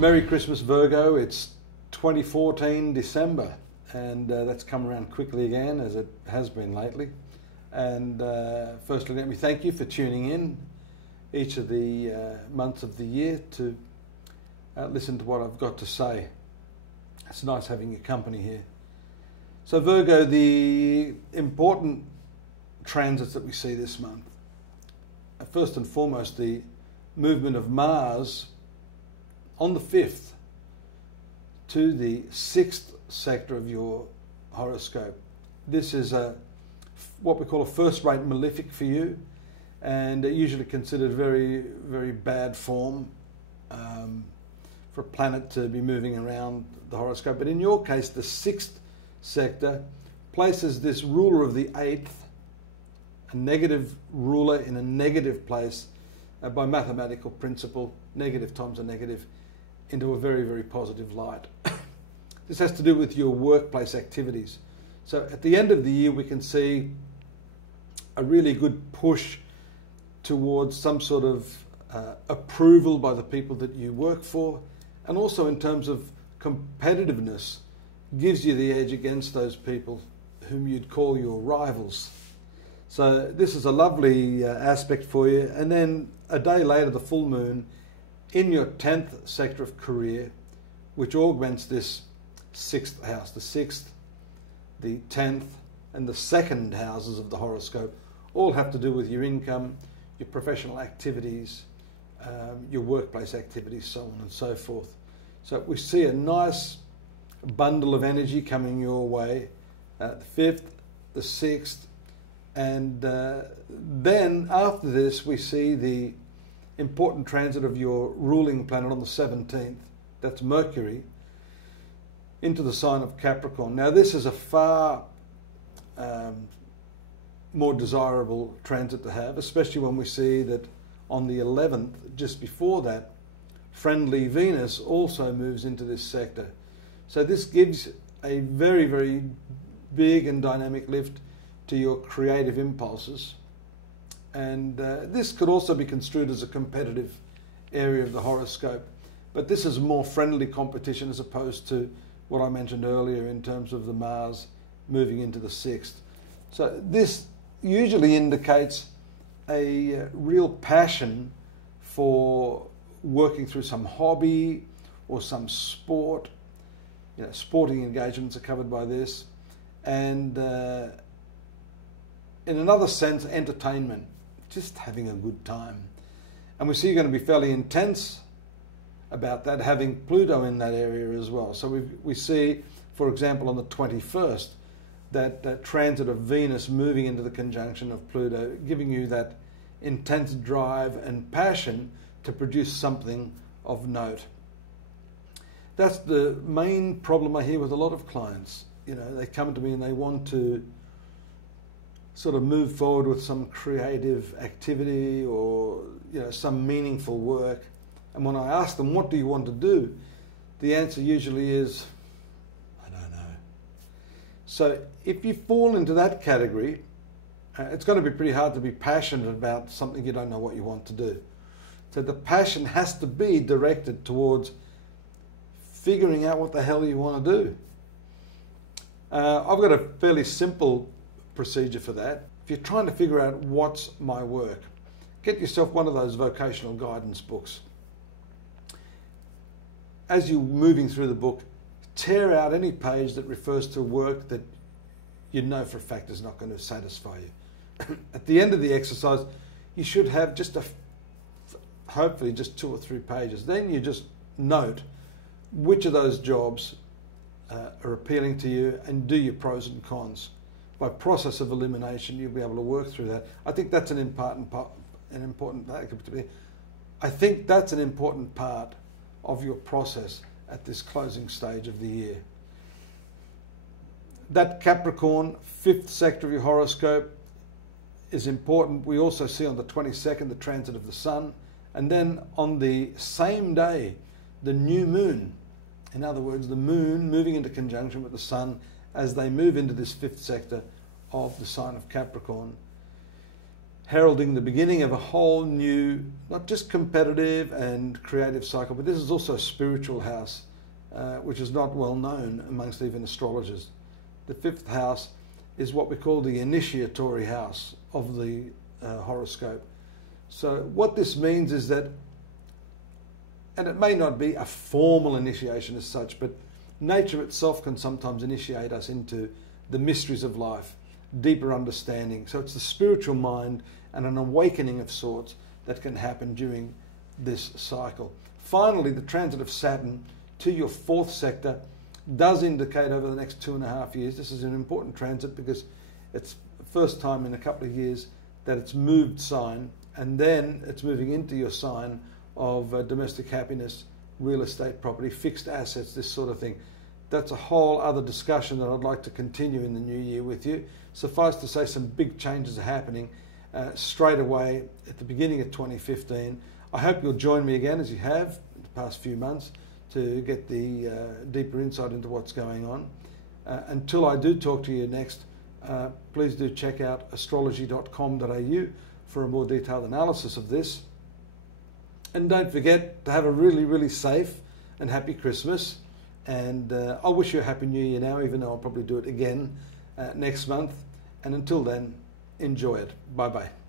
Merry Christmas, Virgo. It's 2014 December, and that's come around quickly again, as it has been lately. And firstly, let me thank you for tuning in each of the months of the year to listen to what I've got to say. It's nice having your company here. So Virgo, the important transits that we see this month. First and foremost, the movement of Mars on the 5th to the 6th sector of your horoscope. This is what we call a first-rate malefic for you, and usually considered very, very bad form for a planet to be moving around the horoscope. But in your case, the 6th sector places this ruler of the 8th, a negative ruler in a negative place, by mathematical principle, negative times a negative, into a very, very positive light. This has to do with your workplace activities. So at the end of the year, we can see a really good push towards some sort of approval by the people that you work for, and also in terms of competitiveness, gives you the edge against those people whom you'd call your rivals. So this is a lovely aspect for you. And then a day later, the full moon in your 10th sector of career, which augments this 6th house. The 6th, the 10th, and the 2nd houses of the horoscope all have to do with your income, your professional activities, your workplace activities, so on and so forth. So we see a nice bundle of energy coming your way, the 5th, the 6th, and then after this we see the important transit of your ruling planet on the 17th, that's Mercury, into the sign of Capricorn. Now this is a far more desirable transit to have, especially when we see that on the 11th, just before that, friendly Venus also moves into this sector. So this gives a very, very big and dynamic lift to your creative impulses. And this could also be construed as a competitive area of the horoscope. But this is more friendly competition as opposed to what I mentioned earlier in terms of the Mars moving into the 6th. So this usually indicates a real passion for working through some hobby or some sport. You know, sporting engagements are covered by this. And in another sense, entertainment, just having a good time. And we see you're going to be fairly intense about that, having Pluto in that area as well. So we see, for example, on the 21st, that transit of Venus moving into the conjunction of Pluto, giving you that intense drive and passion to produce something of note. That's the main problem I hear with a lot of clients. You know, they come to me and they want to sort of move forward with some creative activity or, you know, some meaningful work. And when I ask them, what do you want to do? The answer usually is, I don't know. So if you fall into that category, it's going to be pretty hard to be passionate about something you don't know what you want to do. So the passion has to be directed towards figuring out what the hell you want to do. I've got a fairly simple procedure for that. If you're trying to figure out what's my work, get yourself one of those vocational guidance books. As you're moving through the book, tear out any page that refers to work that you know for a fact is not going to satisfy you. At the end of the exercise, you should have just hopefully just 2 or 3 pages. Then you just note which of those jobs are appealing to you and do your pros and cons. By process of elimination, you'll be able to work through that. I think that's an important part of your process at this closing stage of the year. That Capricorn, 5th sector of your horoscope, is important. We also see on the 22nd the transit of the Sun, and then on the same day, the new moon. In other words, the moon moving into conjunction with the Sun as they move into this 5th sector of the sign of Capricorn. heralding the beginning of a whole new, not just competitive and creative cycle, but this is also a spiritual house, which is not well known amongst even astrologers. The fifth house is what we call the initiatory house of the horoscope. So what this means is that, and it may not be a formal initiation as such, but nature itself can sometimes initiate us into the mysteries of life, deeper understanding. So it's the spiritual mind and an awakening of sorts that can happen during this cycle. Finally, the transit of Saturn to your fourth sector does indicate over the next 2.5 years, this is an important transit because it's the first time in a couple of years that it's moved sign, and then it's moving into your sign of domestic happiness, real estate, property, fixed assets, this sort of thing. That's a whole other discussion that I'd like to continue in the new year with you. Suffice to say, some big changes are happening straight away at the beginning of 2015. I hope you'll join me again, as you have in the past few months, to get the deeper insight into what's going on. Until I do talk to you next, please do check out astrology.com.au for a more detailed analysis of this. And don't forget to have a really, really safe and happy Christmas. And I'll wish you a happy new year now, even though I'll probably do it again next month. And until then, enjoy it. Bye-bye.